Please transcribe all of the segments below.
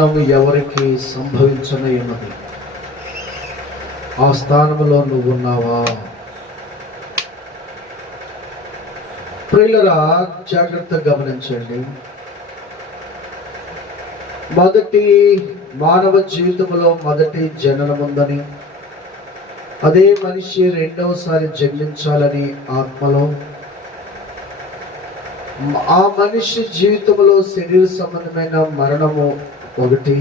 మరణం ఎవరికి సంభవించనయ్యున్నది. ఆ స్థానంలో నువ్వున్నావా? ప్రియులరా, జాగ్రత్తగా గమనించండి. మొదటి మానవ జీవితంలో మొదటి జననం ఉందని, అదే మనిషి రెండవసారి జన్మించాలని ఆత్మలో, ఆ మనిషి జీవితంలో శరీర సంబంధమైన మరణము ఒకటి,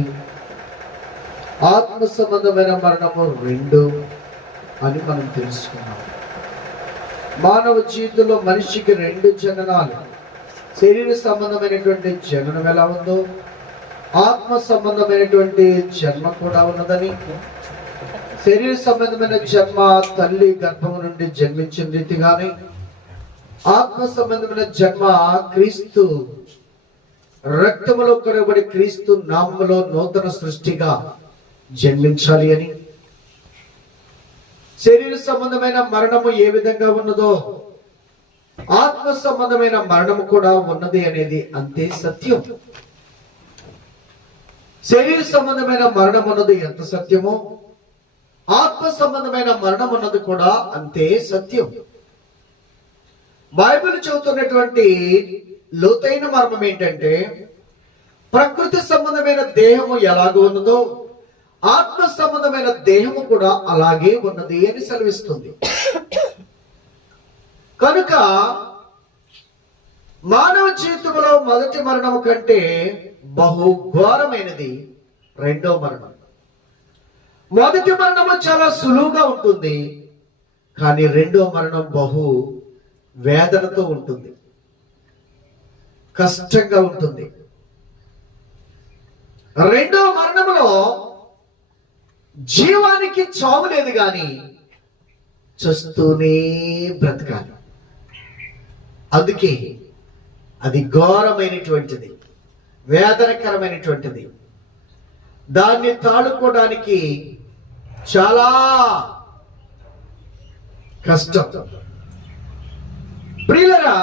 ఆత్మ సంబంధమైన మరణము రెండు అని మనం తెలుసుకున్నాం. మానవ జీవితంలో మనిషికి రెండు జననాలు, శరీర సంబంధమైనటువంటి జననం ఎలా ఉందో ఆత్మ సంబంధమైనటువంటి జన్మ కూడా ఉన్నదని, శరీర సంబంధమైన జన్మ తల్లి గర్భం నుండి జన్మించిన రీతిగానే ఆత్మ సంబంధమైన జన్మ క్రీస్తు రక్తములో కడగబడి క్రీస్తు నామములో నూతన సృష్టిగా జన్మించాలి అని, శరీర సంబంధమైన మరణము ఏ విధంగా ఉన్నదో ఆత్మ సంబంధమైన మరణము కూడా ఉన్నది అనేది అంతే సత్యం. శరీర సంబంధమైన మరణం ఉన్నది ఎంత సత్యమో ఆత్మ సంబంధమైన మరణం ఉన్నది కూడా అంతే సత్యం. బైబిల్ చెబుతున్నటువంటి లోతైన మర్మం ఏంటంటే, ప్రకృతి సంబంధమైన దేహము ఎలాగో ఉన్నదో ఆత్మ సంబంధమైన దేహము కూడా అలాగే ఉన్నది అని సెలవిస్తుంది. కనుక మానవ జీవితంలో మొదటి మరణం కంటే బహు ఘోరమైనది రెండో మరణం. మొదటి మరణము చాలా సులువుగా ఉంటుంది, కానీ రెండో మరణం బహు వేదనతో ఉంటుంది, కష్టంగా ఉంటుంది. రెండో మరణంలో జీవానికి చావు లేదు, కానీ చస్తూనే బ్రతకాలి. అందుకే అది ఘోరమైనటువంటిది, వేదనకరమైనటువంటిది. దాన్ని తాళుకోవడానికి చాలా కష్టం. ప్రియులరా,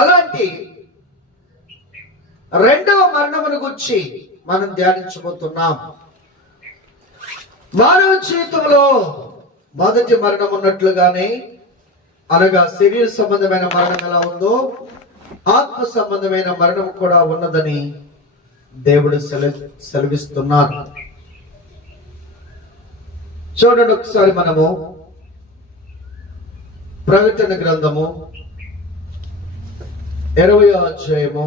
అలాంటి రెండవ మరణమును గురించి మనం ధ్యానించబోతున్నాం. మానవ జీవితంలో మొదటి మరణం ఉన్నట్లుగానే, అనగా శరీర సంబంధమైన మరణం ఎలా ఉందో ఆత్మ సంబంధమైన మరణం కూడా ఉన్నదని దేవుడు సెలవిస్తున్నారు. చూడండి ఒకసారి మనము ప్రకటన గ్రంథము 20వ అధ్యాయము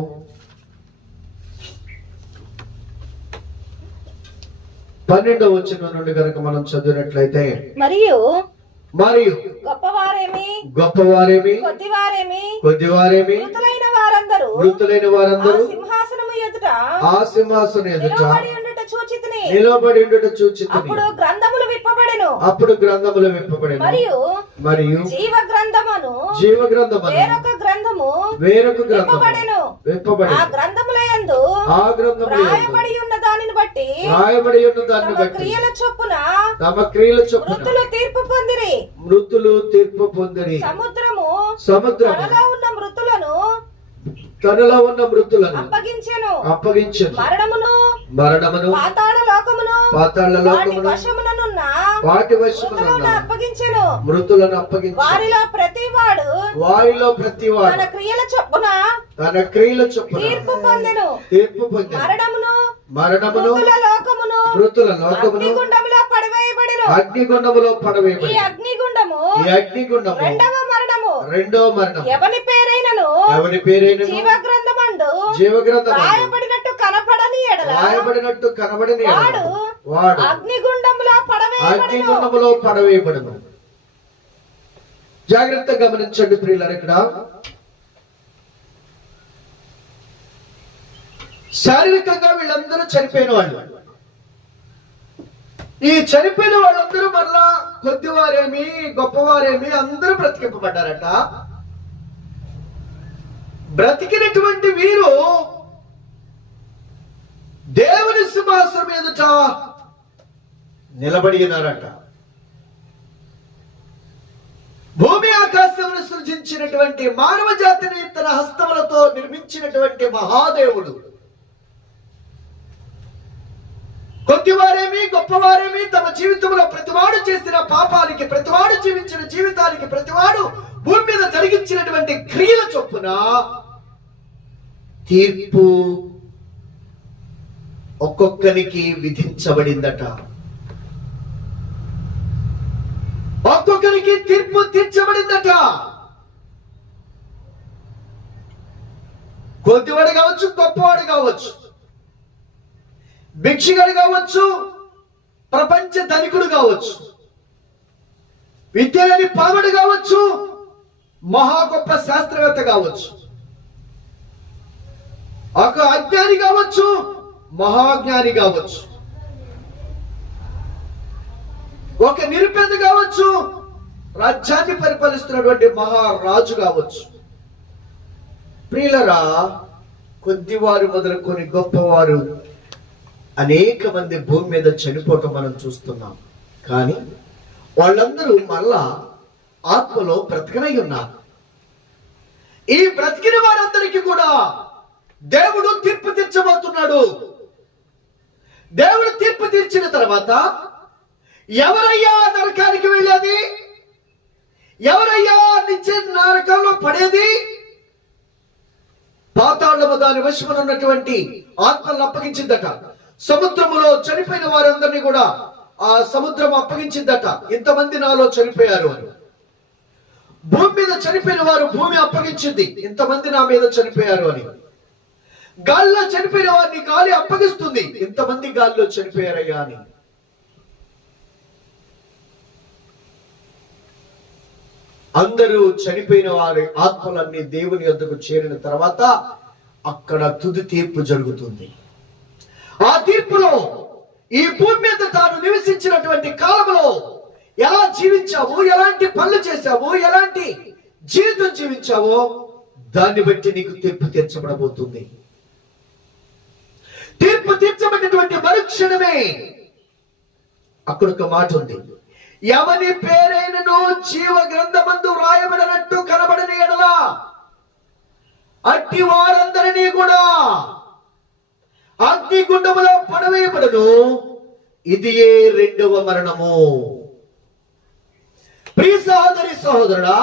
12వ వచనం నుండి కనుక మనం చదివినట్లయితే, మరియు గొప్పవారేమి కొద్దివారేమి మృతులైన వారందరూ ఆ సింహాసనం ఎదుట నిలబడి ఉండుట చూచితిని. అప్పుడు గ్రంథములు విప్పబడెను, మరియు జీవ గ్రంథమును వేరొక గ్రంథము విప్పబడెను. ఆ గ్రంథముల యందు రాయబడి ఉన్న దానిని బట్టి క్రియల చొప్పున మృతులు తీర్పు పొందిరి. సముద్రము తనలో ఉన్న మృతులను అప్పగించెను. మరణమును పాతాళ లోకమును వాటి వశమున మృతులను అప్పగించెను. వారిలో ప్రతివాడు తన క్రియల చొప్పున తీర్పు పొందెను. మరణమును మృతుల లోకమును అగ్నిగుండములో పడవేయబడెను. ఈ అగ్నిగుండము రెండవ మరణం. ఎవని పేరైనను జీవగ్రంథమందు రాయబడినట్టు కనబడని ఎడల వాడు అగ్నిగుండములో పడవేయబడును. జాగ్రత్తగా గమనించండి ప్రియులారా, ఇక్కడ శారీరకంగా వీళ్ళందరూ చనిపోయిన వాళ్ళు. ఈ చనిపోయిన వాళ్ళందరూ మళ్ళా కొద్దివారేమి గొప్పవారేమి అందరూ బ్రతికింపబడ్డారట. బ్రతికినటువంటి వీరు దేవుని సింహాసనం ఎదుట నిలబడి ఉన్నారట. భూమి ఆకాశమును సృజించినటువంటి మానవ జాతిని తన హస్తములతో నిర్మించినటువంటి మహాదేవుడు కొద్దివారేమి గొప్పవారేమి తమ జీవితంలో ప్రతివాడు చేసిన పాపానికి, ప్రతివాడు జీవించిన జీవితానికి, ప్రతివాడు భూమి మీద జరిగించినటువంటి క్రియల చొప్పున తీర్పు ఒక్కొక్కరికి విధించబడిందట. ఒక్కొక్కరికి తీర్పు తీర్చబడిందట. కొద్దివాడు కావచ్చు, గొప్పవాడు కావచ్చు, భిక్షగాడు కావచ్చు, ప్రపంచ ధనికుడు కావచ్చు, విద్య లేని పామడు కావచ్చు, మహా గొప్ప శాస్త్రవేత్త కావచ్చు, ఒక అజ్ఞాని కావచ్చు, మహాజ్ఞాని కావచ్చు, ఒక నిరుపేద కావచ్చు, రాజ్యాన్ని పరిపాలిస్తున్నటువంటి మహారాజు కావచ్చు. ప్రియులరా, కొద్దివారు మొదలుకొని గొప్పవారు అనేక మంది భూమి మీద చనిపోవటం మనం చూస్తున్నాం. కానీ వాళ్ళందరూ మళ్ళా ఆత్మలో బ్రతకనై ఉన్నారు. ఈ బ్రతికిన వారందరికీ కూడా దేవుడు తీర్పు తీర్చబోతున్నాడు. దేవుడు తీర్పు తీర్చిన తర్వాత ఎవరయ్యా నరకానికి వెళ్ళేది? ఎవరయ్యా నిత్య నరకంలో పడేది? పాతాళము దాని వశమున ఉన్నటువంటి ఆత్మలను అప్పగించిందట. సముద్రములో చనిపోయిన వారందరినీ కూడా ఆ సముద్రం అప్పగించిందట. ఇంతమంది నాలో చనిపోయారు అని. భూమి మీద చనిపోయిన వారు భూమి అప్పగించింది, ఇంతమంది నా మీద చనిపోయారు అని. గాలిలో చనిపోయిన వారిని గాలి అప్పగిస్తుంది, ఇంతమంది గాలిలో చనిపోయారయ్యా అని. అందరూ చనిపోయిన వారి ఆత్మలన్నీ దేవుని యొద్దకు చేరిన తర్వాత అక్కడ తుది తీర్పు జరుగుతుంది. ఆ తీర్పులో ఈ భూమి మీద తాను నివసించినటువంటి కాలంలో ఎలా జీవించావు, ఎలాంటి పనులు చేశావు, ఎలాంటి జీవితం జీవించావో దాన్ని బట్టి నీకు తీర్పు తీర్చబడబోతుంది. తీర్పు తీర్చబడినటువంటి మరుక్షణమే అక్కడ ఒక మాట ఉంది, ఎవని పేరైనను జీవ గ్రంథమందు రాయబడినట్టు కనబడని ఎడల అట్టి వారందరినీ కూడా అగ్నిగుండములో పడవేయబడును. ఇది రెండవ మరణము. ప్రియ సహోదరి సహోదరుడా,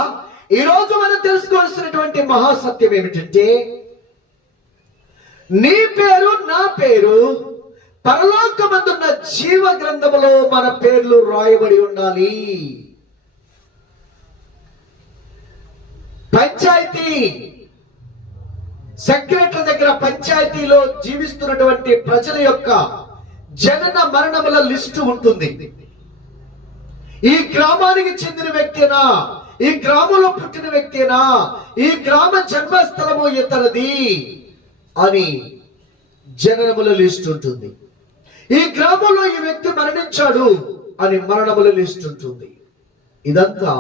ఈ రోజు మనం తెలుసుకోవాల్సినటువంటి మహాసత్యం ఏమిటంటే, నీ పేరు నా పేరు పరలోకమందున్న జీవ గ్రంథములో మన పేర్లు రాయబడి ఉండాలి. పంచాయతీ సెక్రటరీ దగ్గర పంచాయతీలో జీవిస్తున్నటువంటి ప్రజల యొక్క జనన మరణముల లిస్టు ఉంటుంది. ఈ గ్రామానికి చెందిన వ్యక్తినా, ఈ గ్రామంలో పుట్టిన వ్యక్తినా, ఈ గ్రామ జన్మస్థలము ఇతరది అని జననముల లిస్ట్ ఉంటుంది. ఈ గ్రామంలో ఈ వ్యక్తి మరణించాడు అని మరణముల లిస్ట్ ఉంటుంది. ఇదంతా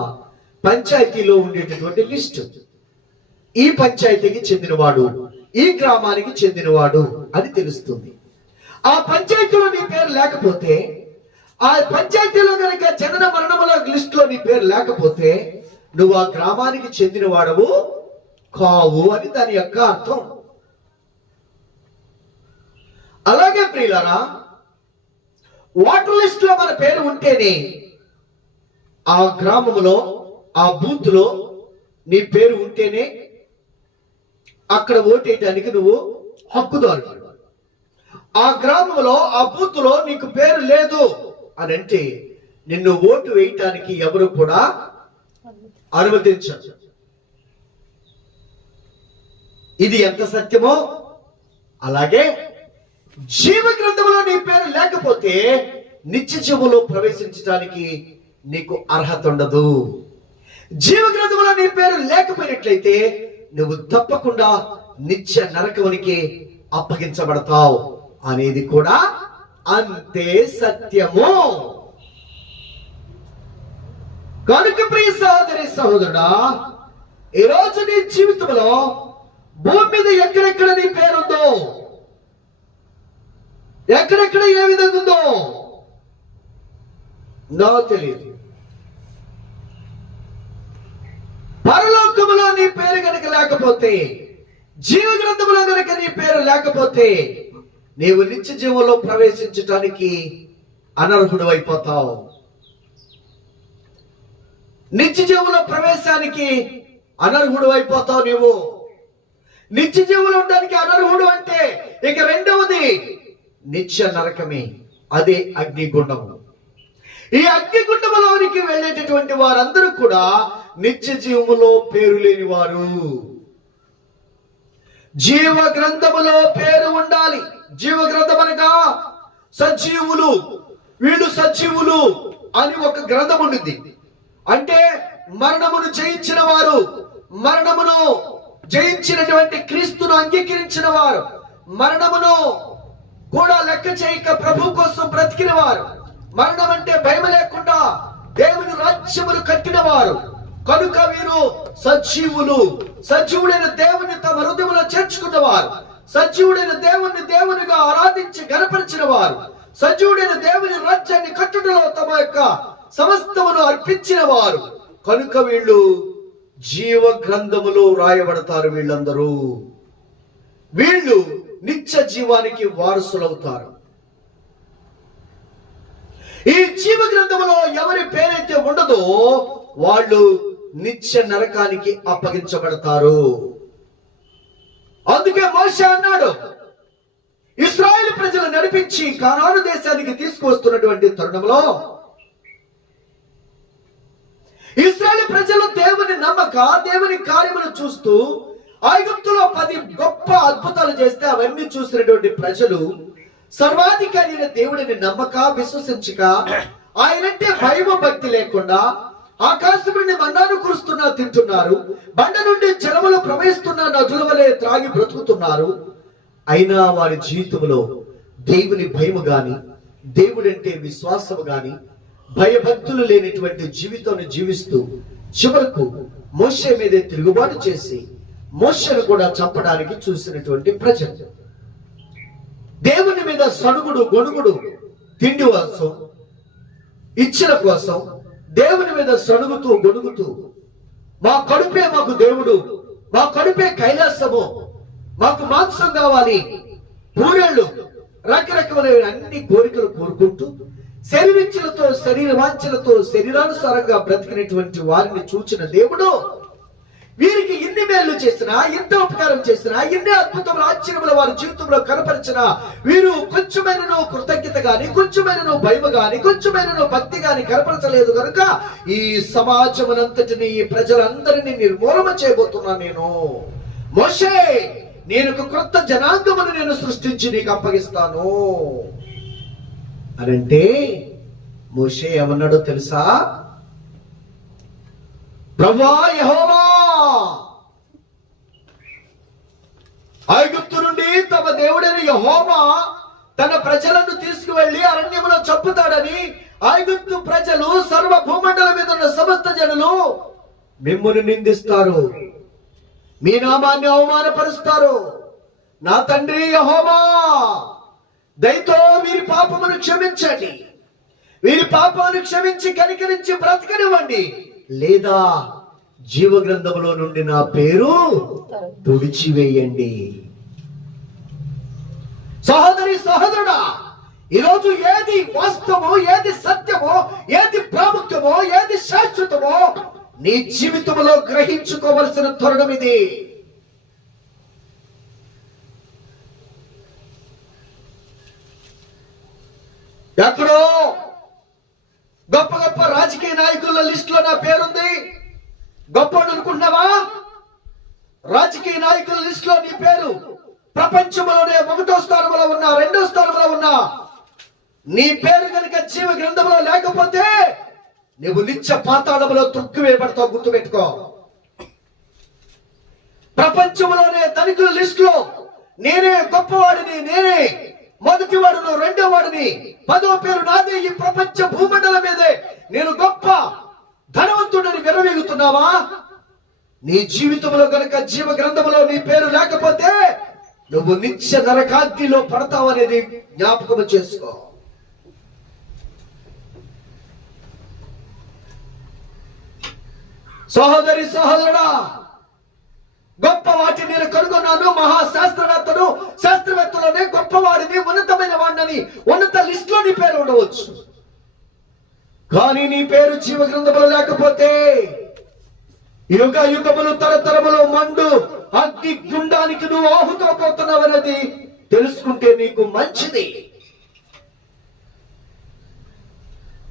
పంచాయతీలో ఉండేటటువంటి లిస్ట్. ఈ పంచాయతీకి చెందినవాడు, ఈ గ్రామానికి చెందినవాడు అని తెలుస్తుంది. ఆ పంచాయతీలో నీ పేరు లేకపోతే, ఆ పంచాయతీలో కనుక జనన మరణముల లిస్ట్ లో నీ పేరు లేకపోతే నువ్వు ఆ గ్రామానికి చెందినవాడవు కావు అని దాని యొక్క అర్థం. అలాగే ప్రియులారా, వాటర్ లిస్ట్ లో మన పేరు ఉంటేనే ఆ గ్రామంలో, ఆ బూత్ లో నీ పేరు ఉంటేనే అక్కడ ఓటేయడానికి నువ్వు హక్కుదారుడు. ఆ గ్రామంలో, ఆ బూత్ లో నీకు పేరు లేదు అని అంటే నిన్ను ఓటు వేయటానికి ఎవరు కూడా అనుమతించరు. ఇది ఎంత సత్యమో అలాగే జీవ గ్రంథంలో నీ పేరు లేకపోతే నిత్య జీవులో ప్రవేశించడానికి నీకు అర్హత ఉండదు. జీవ గ్రంథంలో నీ పేరు లేకపోయినట్లయితే నువ్వు తప్పకుండా నిత్య నరకమునికి అప్పగించబడతావు అనేది కూడా అంతే సత్యము. కనుక ప్రియ సహోదరి సహోదరుడా, ఈరోజు నీ జీవితంలో భూమి మీద ఎక్కడెక్కడ నీ పేరుందో, ఎక్కడెక్కడ ఏ విధంగా ఉందో నాకు తెలియదు. పరలోకములో నీ పేరు కనుక లేకపోతే, జీవ గ్రంథములో కనుక నీ పేరు లేకపోతే నీవు నిత్య జీవంలో ప్రవేశించటానికి అనర్హుడు అయిపోతావు. నిత్య జీవంలో ప్రవేశానికి అనర్హుడు అయిపోతావు. నీవు నిత్య జీవులు ఉండడానికి అనర్హుడు అంటే ఇక రెండవది నిత్య నరకమే, అదే అగ్నిగుండము. ఈ అగ్నిగుండములోనికి వెళ్ళేటటువంటి వారందరూ కూడా నిత్య జీవములో పేరు లేని వారు. జీవ గ్రంథములో పేరు ఉండాలి. జీవ గ్రంథం అనగా సజీవులు, వీళ్ళు సజీవులు అని ఒక గ్రంథం ఉండింది. అంటే మరణమును జయించిన వారు, మరణమును జయించినటువంటి క్రీస్తును అంగీకరించిన వారు, మరణమును కూడా లెక్క చేయక ప్రభు కోసం బ్రతికిన వారు, మరణం అంటే భయం లేకుండా దేవుని రాజ్యమును కట్టిన వారు. కనుక వీరు సజీవులు. సజీవుడైన దేవుని తమ హృదయంలో చేర్చుకున్నవారు, సజీవుడైన దేవుని దేవునిగా ఆరాధించి గణపరిచిన వారు, సజీవుడైన దేవుని రాజ్యాన్ని కట్టుటలో తమ యొక్క సమస్తమును అర్పించిన వారు. కనుక వీళ్ళు జీవ గ్రంథములో రాయబడతారు. వీళ్ళు నిత్య జీవానికి వారసులవుతారు. ఈ జీవ గ్రంథములో ఎవరి పేరైతే ఉండదో వాళ్ళు నిత్య నరకానికి అప్పగించబడతారు. అందుకే మోషే అన్నాడు, ఇశ్రాయేలు ప్రజలు నడిపించి కానాను దేశానికి తీసుకువస్తున్నటువంటి తరుణంలో ఇశ్రాయేలు ప్రజలు దేవుని నమ్మక, దేవుని కార్యములు చూస్తూ ఐగుప్తులో 10 గొప్ప అద్భుతాలు చేస్తే అవన్నీ చూసినటువంటి ప్రజలు సర్వాధికారి అయిన దేవుడిని నమ్మక, విశ్వసించక, ఆయనంటే భయం భక్తి లేకుండా ఆకాశం నుండి మన్నాను కురుస్తున్నా తింటున్నారు, బండ నుండి జలములు ప్రవహిస్తున్న నదుల వలె త్రాగి బ్రతుకుతున్నారు. అయినా వారి జీవితంలో దేవుని భయము గాని, దేవుడంటే విశ్వాసము గాని, భయభక్తులు లేనిటువంటి జీవితాన్ని జీవిస్తూ చివరకు మోషే మీదే తిరుగుబాటు చేసి మోషేను కూడా చంపడానికి చూసినటువంటి ప్రజలు. దేవుని మీద సణుగుడు గొణుగుడు, తిండి కోసం, ఇచ్చిన కోసం దేవుని మీద సణుగుతూ గొణుగుతూ, మా కడుపే మాకు దేవుడు, మా కడుపే కైలాసము, మాకు మాంసం కావాలి, పూరేళ్ళు, రకరకమైన అన్ని కోరికలు కోరుకుంటూ శరీరిచ్చలతో, శరీర వాంఛలతో, శరీరానుసారంగా బ్రతికినటువంటి వారిని చూచిన దేవుడు వీరికి ఎన్ని మేలు చేసినా, ఎంత ఉపకారం చేసినా, ఎన్ని అద్భుతములు ఆశ్చర్యములు వారి జీవితంలో కనపరిచిన వీరు కొంచెమైనను కృతజ్ఞత గాని, కొంచెమైనను భయము గాని, కొంచెమైనను భక్తి గాని కనపరచలేదు. కనుక ఈ సమాజమునంతటిని, ఈ ప్రజలందరినీ నిర్మూలన చేయబోతున్నా నేను. మోషే, నేను ఒక క్రొత్త జనాంగమును నేను సృష్టించి నీకు అప్పగిస్తాను అనంటే మోషే ఏమన్నాడో తెలుసా? ప్రభువా యెహోవా, ఐగుప్తు నుండి తమ దేవుడైన యెహోవా తన ప్రజలను తీసుకువెళ్లి అరణ్యములో చంపుతాడని ఐగుప్తు ప్రజలు, సర్వ భూమండలం మీద ఉన్న సమస్త జనులు మిమ్మును నిందిస్తారు, మీ నామాన్ని అవమానపరుస్తారు. నా తండ్రి యెహోవా, దయతో వీరి పాపమును క్షమించండి, వీరి పాపమును క్షమించి కనికరించి బ్రతకనివ్వండి, లేదా జీవ గ్రంథములో నుండి నా పేరు తుడిచివేయండి. సహోదరి సహోదరుడా, ఈరోజు ఏది వాస్తవమో, ఏది సత్యమో, ఏది ప్రాముఖ్యమో, ఏది శాశ్వతమో నీ జీవితంలో గ్రహించుకోవలసిన తరుణం ఇది. ఎక్కడో గొప్ప గొప్ప రాజకీయ నాయకుల లిస్ట్ లో నా పేరుంది, గొప్ప అనుకుంటున్నావా? రాజకీయ నాయకుల లిస్ట్ లో నీ పేరు ప్రపంచంలోనే 1వ స్థానంలో ఉన్నా, 2వ స్థానంలో ఉన్నా, నీ పేరు కనుక జీవ గ్రంథంలో లేకపోతే నువ్వు నిత్య పాతాళంలో త్రొక్కివేయబడతావు. గుర్తుపెట్టుకో. ప్రపంచంలోనే ధనికుల లిస్ట్ లో నేనే గొప్పవాడిని, నేనే మొదటి వాడును, 2వ వాడిని, 10వ పేరు నాదే, ఈ ప్రపంచ భూమండలం మీదే నేను గొప్ప ధనవంతుడని విరవీగుతున్నావా? నీ జీవితంలో గనక జీవ గ్రంథంలో నీ పేరు లేకపోతే నువ్వు నిత్య నరకాగ్నిలో పడతావనేది జ్ఞాపకం చేసుకో. సహోదరి సహోదరుడా, గొప్ప వాటిని నేను కనుగొన్నాను, మహాశాస్త్రవేత్తను, శాస్త్రవేత్తలోనే గొప్పవాడిని, ఉన్నతమైన వాడిని, ఉన్నత లిస్ట్ లో నీ పేరు ఉండవచ్చు. కానీ నీ పేరు జీవ గ్రంథములో లేకపోతే యుగ యుగములు తరతరములు మండు అగ్ని గుండానికి నువ్వు ఆహుతపోతున్నావన్నది తెలుసుకుంటే నీకు మంచిది.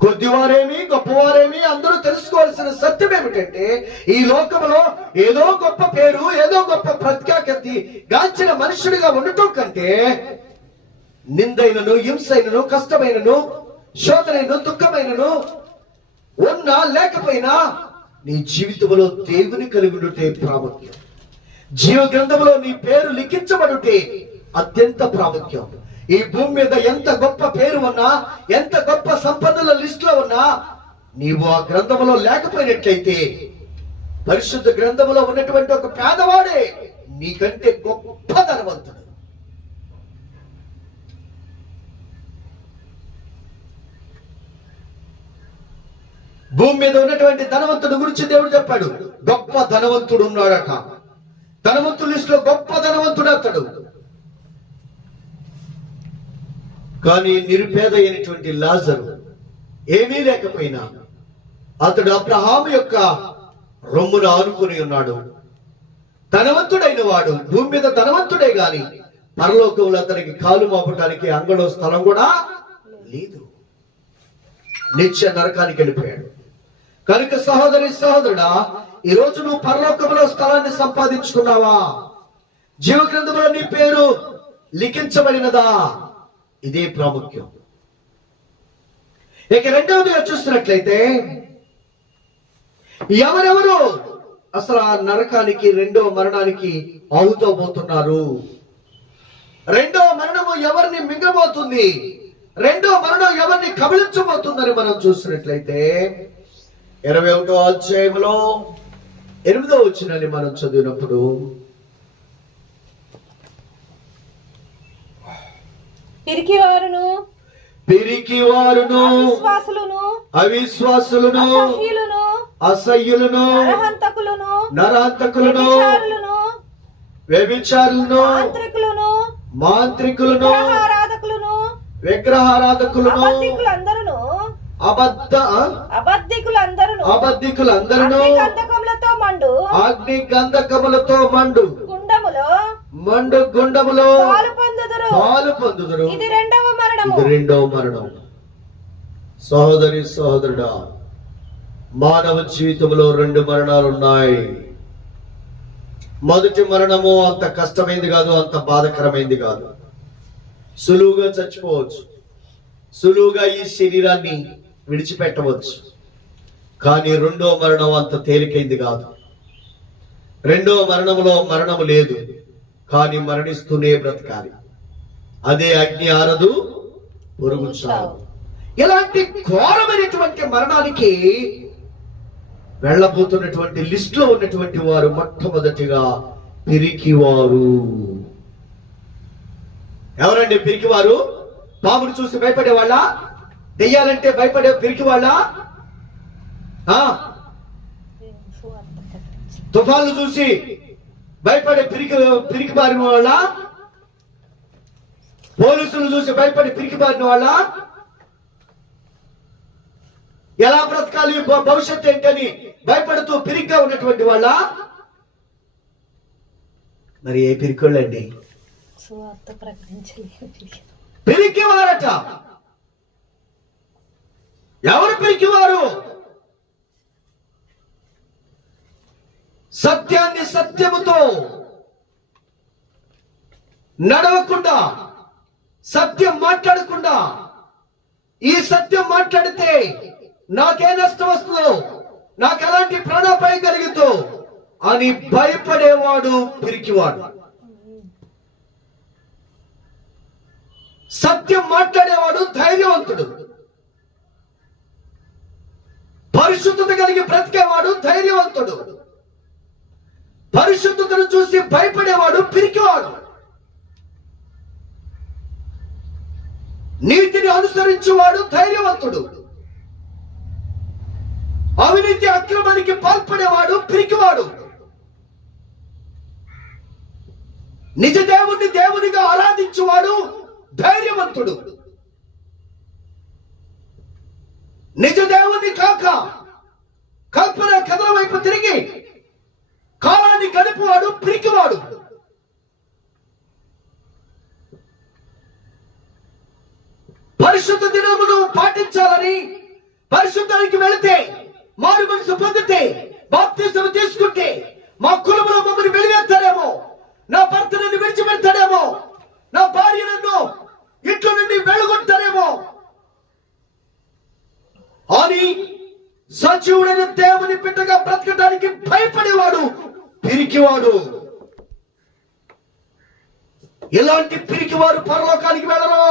కొద్దివారేమి గొప్పవారేమి అందరూ తెలుసుకోవాల్సిన సత్యం ఏమిటంటే, ఈ లోకంలో ఏదో గొప్ప పేరు, ఏదో గొప్ప ప్రఖ్యాతి గాంచిన మనుషుడిగా ఉండటం కంటే నిందైనను, హింసైనను, కష్టమైనను, శోధనైన, దుఃఖమైనను ఉన్నా లేకపోయినా నీ జీవితంలో దేవుని కలిగి ఉంటే ప్రాముఖ్యం. జీవ గ్రంథంలో నీ పేరు లిఖించబడుటే అత్యంత ప్రాముఖ్యం. ఈ భూమి మీద ఎంత గొప్ప పేరు ఉన్నా, ఎంత గొప్ప సంపదల లిస్ట్ లో ఉన్నా, నీవు ఆ గ్రంథములో లేకపోయినట్లయితే పరిశుద్ధ గ్రంథములో ఉన్నటువంటి ఒక పేదవాడే నీకంటే గొప్ప ధనవంతుడు. భూమి మీద ఉన్నటువంటి ధనవంతుడు గురించి దేవుడు చెప్పాడు. గొప్ప ధనవంతుడు ఉన్నాడట. ధనవంతుల లిస్ట్ లో గొప్ప ధనవంతుడు అతడు. కానీ నిరుపేద అయినటువంటి లాజరు ఏమీ లేకపోయినా అతడు అబ్రహాము యొక్క రొమ్మును ఆనుకుని ఉన్నాడు. ధనవంతుడైన వాడు భూమి మీద ధనవంతుడే గాని పరలోకంలో అతనికి కాలు మోపడానికి అంగళం స్థలం కూడా లేదు. నిత్య నరకానికి వెళ్ళిపోయాడు. కనుక సహోదరి సహోదరుడా, ఈ రోజు నువ్వు పరలోకంలో స్థలాన్ని సంపాదించుకున్నావా? జీవ గ్రంథంలో నీ పేరు లిఖించబడినదా? ఇదే ప్రాముఖ్యం. ఇక రెండవదిగా చూస్తున్నట్లయితే, ఎవరెవరు అసలు ఆ నరకానికి, రెండవ మరణానికి ఆహుతోపోతున్నారు? రెండవ మరణము ఎవరిని మింగబోతుంది? రెండవ మరణం ఎవరిని కబళించబోతుందని మనం చూసినట్లయితే 21వ అధ్యాయంలో 8వ వచనాన్ని మనం చదివినప్పుడు, పిరికివారును అవిశ్వాసులను అసహ్యులను నరహంతకులను వ్యభిచారులను మాంత్రికులను విగ్రహారాధకులను అబద్ధికులందరూ అగ్ని గంధకములతో మండు గుండములో పాలు పొందుదురు. ఇది రెండవ మరణం. సహోదరి సహోదరుడా, మానవ జీవితంలో 2 మరణాలు ఉన్నాయి. మొదటి మరణము అంత కష్టమైంది కాదు, అంత బాధకరమైంది కాదు. సులువుగా చచ్చిపోవచ్చు, సులువుగా ఈ శరీరాన్ని విడిచిపెట్టవచ్చు. కానీ రెండో మరణం అంత తేలికైంది కాదు. రెండో మరణములో మరణము లేదు, కానీ మరణిస్తూనే బ్రతకాలి. అదే అగ్ని ఆరదు, పొరుగు చావు. ఇలాంటి ఘోరమైనటువంటి మరణానికి వెళ్ళబోతున్నటువంటి లిస్ట్ లో ఉన్నటువంటి వారు మొట్టమొదటిగా పిరికివారు. ఎవరండి పిరికివారు? పామును చూసి భయపడేవాళ్ళ? దెయ్యాలంటే భయపడే పిరికివాళ్ళ? తుఫాన్లు చూసి భయపడే పిరికి బారిన వాళ్ళ? పోలీసులు చూసి భయపడి పిరికి బారిన వాళ్ళ? ఎలా బ్రతకాలి, భవిష్యత్తు ఏంటని భయపడుతూ పిరిగ్గా ఉన్నటువంటి వాళ్ళ? మరి ఏ పిరికోళ్ళండి? పిరికివారట. ఎవరు పిరికివారు? సత్యాన్ని సత్యముతో నడవకుండా, సత్యం మాట్లాడకుండా, ఈ సత్యం మాట్లాడితే నాకే నష్టం వస్తుందో, నాకు ఎలాంటి ప్రాణాపాయం కలుగుతో అని భయపడేవాడు పిరికివాడు. సత్యం మాట్లాడేవాడు ధైర్యవంతుడు. పరిశుద్ధత కలిగి బ్రతికేవాడు ధైర్యవంతుడు. పరిశుద్ధతను చూసి భయపడేవాడు పిరికివాడు. నీతిని అనుసరించేవాడు ధైర్యవంతుడు. అవినీతి అక్రమానికి పాల్పడేవాడు పిరికివాడు. నిజ దేవుణ్ణి దేవునిగా ఆరాధించువాడు ధైర్యవంతుడు. నిజ దేవుణ్ణి కాక కల్పన కథల వైపు తిరిగి కాలాన్ని గడిపేవాడు పిరికివాడు. పరిశుద్ధ దినమును పాటించాలని పరిశుద్ధానికి వెళితే, మారు మనసు పొందితే, బాప్తిజం తీసుకుంటే మా కులములో మమ్మల్ని వెలివేస్తాడేమో, నా భర్త నన్ను విడిచిపెడతాడేమో, నా భార్య నన్ను ఇంట్లో నుండి వెళ్ళగొడతాడేమో అని సజీవుడైన దేవుని బిడ్డగా బ్రతకడానికి భయపడేవాడు పిరికివాడు. ఎలాంటి పిరికివారు పరలోకానికి వెళ్ళరు.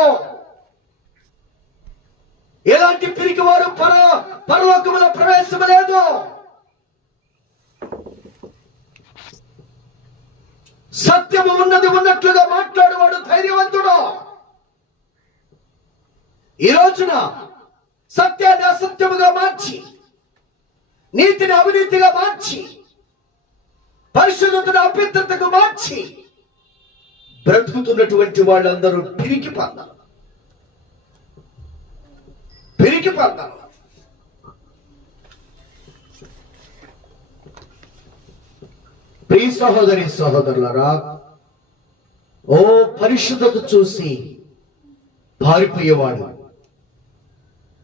ఎలాంటి పిరికివారు పరలోకములో ప్రవేశం లేదు. సత్యము ఉన్నది ఉన్నట్లుగా మాట్లాడేవాడు ధైర్యవంతుడు. ఈ రోజున సత్యాన్ని అసత్యముగా మార్చి, నీతిని అవినీతిగా మార్చి, పరిశుద్ధతను అపవిత్రతకు మార్చి బ్రతుకుతున్నటువంటి వాళ్ళందరూ పిరికి పందాలు. ప్రియ సహోదరి సహోదరులారా, ఓ పరిశుద్ధత చూసి పారిపోయేవాడు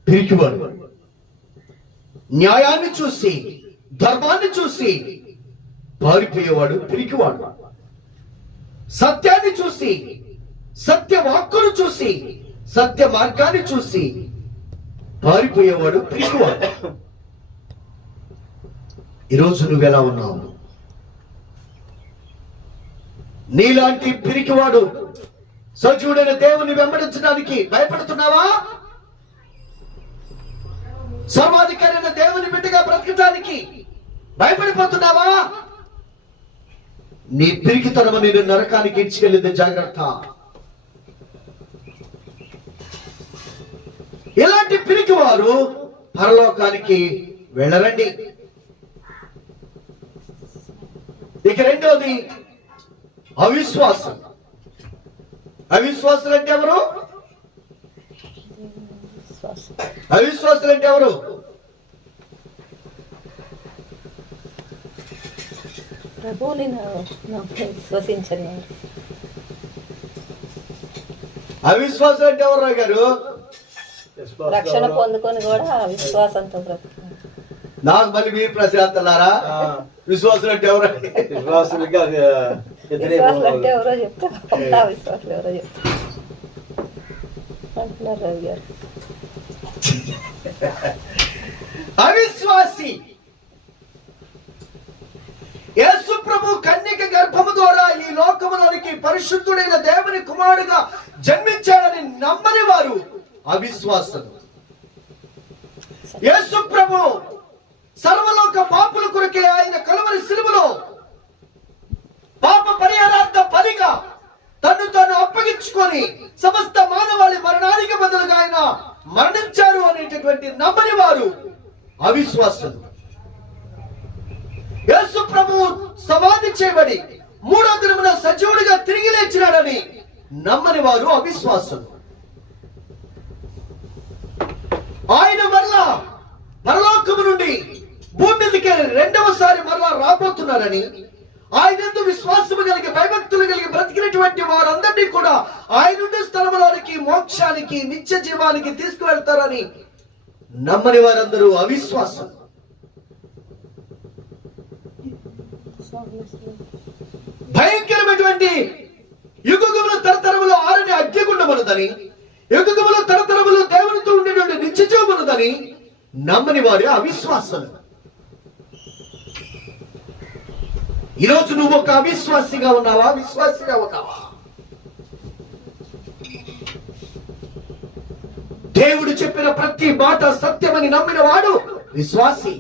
పిరికివాడు. న్యాయాన్ని చూసి, ధర్మాన్ని చూసి పారిపోయేవాడు పిరికివాడు. సత్యాన్ని చూసి, సత్య వాక్కును చూసి, సత్య మార్గాన్ని చూసి పారిపోయేవాడు పిరికివాడు. ఈరోజు నువ్వెలా ఉన్నావు? నీలాంటి పిరికివాడు సజీవుడైన దేవుని వెంబడించడానికి భయపడుతున్నావా? సర్వాధికారైన దేవుని బిడ్డగా బ్రతకడానికి భయపడిపోతున్నావా? నీ పిరికితనము నేను నరకానికి ఇడ్చుకెళ్ళింది, జాగ్రత్త. ఇలాంటి పిరికి వారు పరలోకానికి వెళ్ళరండి. ఇక రెండోది అవిశ్వాసం. అవిశ్వాసులు అంటే ఎవరు? అవిశ్వాసులు అంటే ఎవరు? ప్రభువుని విశ్వసించని. అవిశ్వాసులు అంటే ఎవరు గారు? రక్షణ పొందుకొని కూడా విశ్వాసంతో బ్రతుకు. నాకు మళ్ళీ మీరు ప్రశాంతలారా, విశ్వాసులు అంటే ఎవరు? విశ్వాసులు అంటే ఎవరో చెప్తా, విశ్వాసులు ఎవరో చెప్తా అంటున్నారు రవి గారు. అవిశ్వాసి యేసు ప్రభు కన్యక గర్భము ద్వారా ఈ లోకములోనికి పరిశుద్ధుడైన దేవుని కుమారుడుగా జన్మించాడని నమ్మని వారు అవిశ్వాసులు. యేసు ప్రభు సర్వలోక పాపుల కొరకే ఆయన కలువరి శిలువలో పాప పరిహారార్థ బలిగా తను తాను అప్పగించుకొని సమస్త మానవాళి మరణానికి బదులుగా ఆయన మరణించారు అనేటటువంటి నమ్మని వారు అవిశ్వాసులు. యేసు ప్రభు సమాధి చేయబడి మూడో దినమున సజీవుడిగా తిరిగి లేచినాడని నమ్మని వారు అవిశ్వాసులు. ఆయన మరలా పరలోకము నుండి భూమి మీదకి రెండవసారి మరలా రాబోతున్నారని, ఆయనందు విశ్వాసము కలిగి భయభక్తులు కలిగి బ్రతికినటువంటి వారందరినీ కూడా ఆయనుండే స్థలములోనికి, మోక్షానికి, నిత్య జీవానికి తీసుకువెళ్తారని నమ్మని వారందరూ అవిశ్వాసం. భయంకరమైనటువంటి యుగములు తరతరములు ఆరని అగ్నిగుండమన్నదని, యుగములు తరతరములు దేవునితో ఉండేటువంటి నిత్య జీవమున్నదని నమ్మని వారు అవిశ్వాసులు. ఈరోజు నువ్వు ఒక అవిశ్వాసిగా ఉన్నావా? విశ్వాసిగా ఉన్నావా? దేవుడు చెప్పిన ప్రతి మాట సత్యమని నమ్మిన వాడు విశ్వాసి.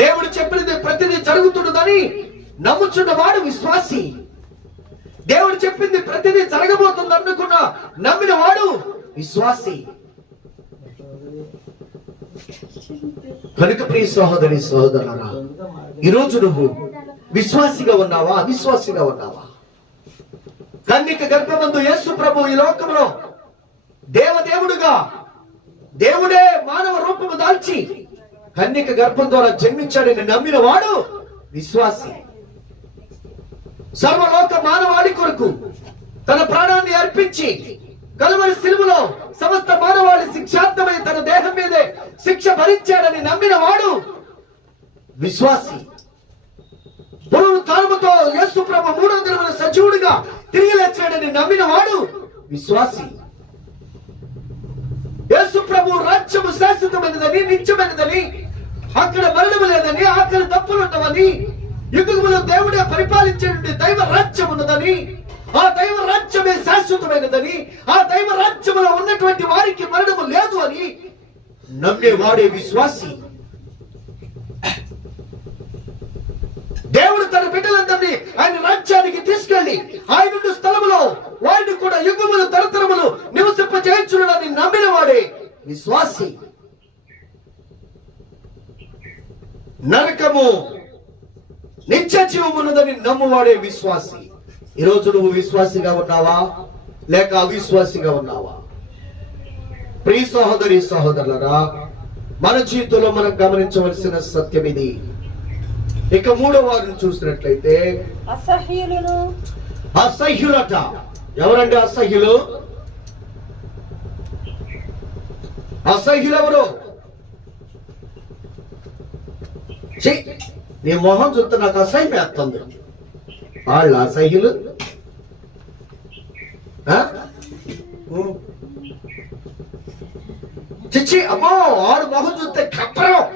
దేవుడు చెప్పినది ప్రతిదీ జరుగుతున్నదని నమ్ముచున్న వాడు విశ్వాసి. దేవుడు చెప్పింది ప్రతిదీ జరగబోతుంది అనుకున్న నమ్మిన వాడు విశ్వాసి. కనుక ప్రియ సహోదరి సహోదరులారా, ఈరోజు నువ్వు విశ్వాసిగా ఉన్నావా, అవిశ్వాసిగా ఉన్నావా? కన్యక గర్భమందు యేసు ప్రభు ఈ లోకంలో దేవదేవుడుగా, దేవుడే మానవ రూపము దాల్చి కన్యక గర్భం ద్వారా జన్మించాడని నమ్మిన వాడు విశ్వాసి. సర్వలోక మానవాళి కొరకు తన ప్రాణాన్ని అర్పించి కలువరి శిలువలో సమస్త మానవాళి శిక్షార్థమై తన దేహం మీదే శిక్ష భరించాడని నమ్మిన వాడు విశ్వాసి. పునరుత్థానముతో యేసు ప్రభు మూడో దినమున సజీవుడిగా తిరిగి లేచాడని నమ్మిన వాడు విశ్వాసి. యేసు ప్రభు రాజ్యము శాశ్వతమైనదని, నిత్యమైనదని, అక్కడ మరణము లేదని, అక్కడ తప్పులుండవని, యుగములో దేవుడే పరిపాలించే దైవ రాజ్యం ఉన్నదని, ఆ దైవ రాజ్యమే శాశ్వతమైనదని, ఆ దైవ రాజ్యములో ఉన్నటువంటి వారికి మరణము లేదు అని నమ్మేవాడే విశ్వాసి. దేవుడు తన బిడ్డలందరినీ ఆయన రాజ్యానికి తీసుకెళ్లి ఆయన స్థలములో వారిని కూడా యుగములు తరతరములు నివసింపజేయించునని నమ్మిన వాడే విశ్వాసి. నరకము నిత్య జీవమున్నదని నమ్మువాడే విశ్వాసి. ఈరోజు నువ్వు విశ్వాసిగా ఉన్నావా లేక అవిశ్వాసిగా ఉన్నావా? ప్రియ సహోదరి సహోదరులరా, మన జీవితంలో మనం గమనించవలసిన సత్యం ఇది. ఇక మూడో వారిని చూసినట్లయితే అసహ్యులను. అసహ్యులట. ఎవరండి అసహ్యులు? అసహ్యులెవరు? నీ మొహం చూస్తే నాకు అసహ్యం వేస్తుంది. వాళ్ళు అసహ్యులు. చిచ్చి అమ్మో, ఆడు మొహం చూస్తే కప్పరం.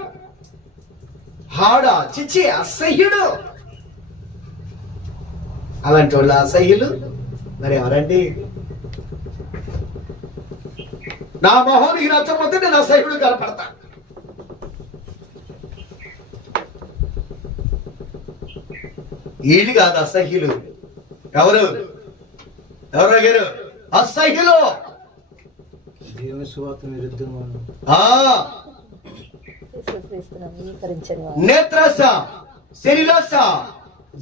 ఆడా చిచ్చి అసహ్యుడు. అలాంటి వాళ్ళు అసహ్యులు. మరి ఎవరండి? నా మొహానికి నచ్చకపోతే నేను అసహ్యుడు కనపడతా. వీళ్ళు కాదు అసహ్యులు. ఎవరు గారు అసహ్యులు? నేత్రాస, శరీరాస,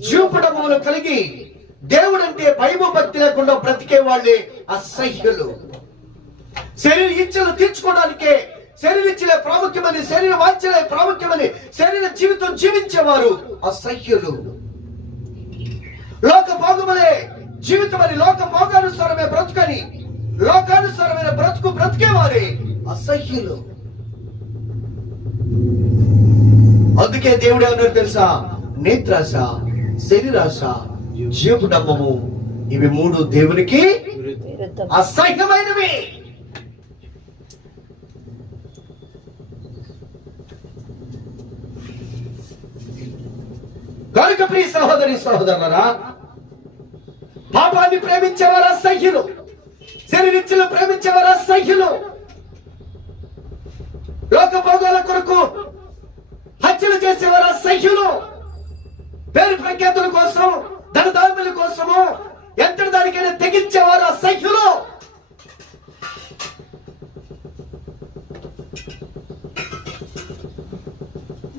చూపడములు కలిగి దేవుడంటే భయభక్తి లేకుండా బ్రతికే వాళ్ళే అసహ్యులు. శరీర ఇచ్చలు తీర్చుకోవడానికే శరీరిచ్చలే ప్రాముఖ్యమని, శరీర వాంఛలే ప్రాముఖ్యమని శరీర జీవితం జీవించేవారు అసహ్యులు. లోక భోగములే జీవితమని, లోక భోగానుసారమే బ్రతుకని లోకానుసారమైన బ్రతుకు బ్రతికేవారే అసహ్యులు. అందుకే దేవుడు ఏమన్నారు తెలుసా? నేత్రాశ, శరీరాశ, జీవడమ్మము, ఇవి మూడు దేవునికి అసహ్యమైనవి. కనుక ప్రియ సహోదరి సహోదరులారా, పాపాన్ని ప్రేమించేవారు అసహ్యులు, శరీరిచ్చలు ప్రేమించేవారు అసహ్యులు, లోక భోగాల కొరకు హత్యలు చేసేవారు అసహ్యులు, పేరు ప్రఖ్యాతుల కోసం, ధనదాముల కోసము ఎంతటి దానికైనా తెగించేవారు అసహ్యులు.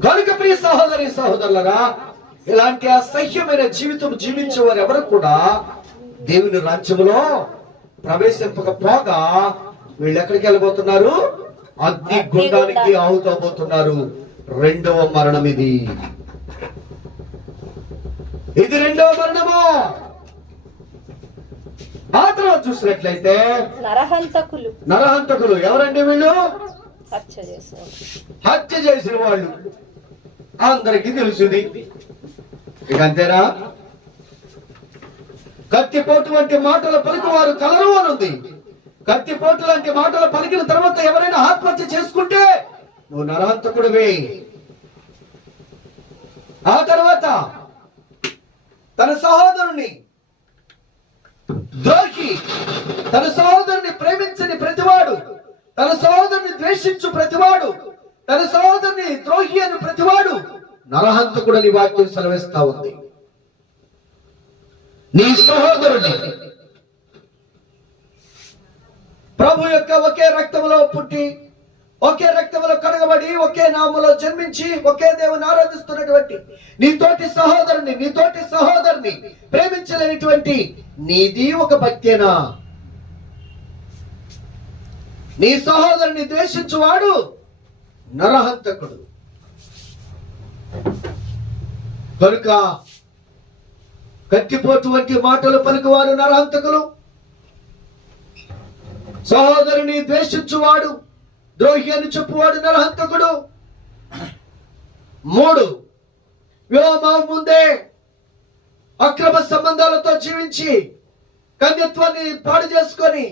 కనుక ప్రియ సహోదరి సహోదరులరా, ఇలాంటి అసహ్యమైన జీవితం జీవించేవారు ఎవరు కూడా దేవుని రాజ్యములో ప్రవేశింపకపోగా వీళ్ళు ఎక్కడికి వెళ్ళబోతున్నారు? అగ్ని గుండానికి ఆహుతవబోతున్నారు. రెండవ మరణం ఇది. రెండవ మరణము. ఆ తర్వాత చూసినట్లయితే నరహంతకులు. ఎవరండి వీళ్ళు? హత్య చేసిన వాళ్ళు. అందరికీ తెలుసుది. ఇక అంతేనా? కత్తిపోటు వంటి మాటలు పలుకువారు కలరు అని ఉంది. కత్తిపోటు లాంటి మాటలు పలికిన తర్వాత ఎవరైనా ఆత్మహత్య చేసుకుంటే నువ్వు నరహంతకుడివే. ఆ తర్వాత తన సహోదరుని ద్రోహి, తన సహోదరుని ప్రేమించని ప్రతివాడు, తన సహోదరుని ద్వేషించు ప్రతివాడు, తన సహోదరుని ద్రోహి అని ప్రతివాడు నరహంతకుడని వాక్యం సెలవిస్తా ఉంది. నీ సహోదరుని ప్రభు యొక్క ఒకే రక్తంలో పుట్టి ఒకే రక్తములో కడగబడి ఒకే నామములో జన్మించి ఒకే దేవుని ఆరాధిస్తున్నటువంటి నీ తోటి సహోదరుని ప్రేమించలేనిటువంటి నీది ఒక భక్తేనా? నీ సహోదరుని ద్వేషించువాడు నరహంతకుడు. కనుక కత్తిపోటు వంటి మాటలు పలుకువారు నరహంతకులు. సహోదరుని ద్వేషించువాడు ద్రోహి అని చెప్పువాడు నరహంతకుడు. 3, వివాహం ముందే అక్రమ సంబంధాలతో జీవించి కన్యత్వాన్ని పాడు చేసుకొని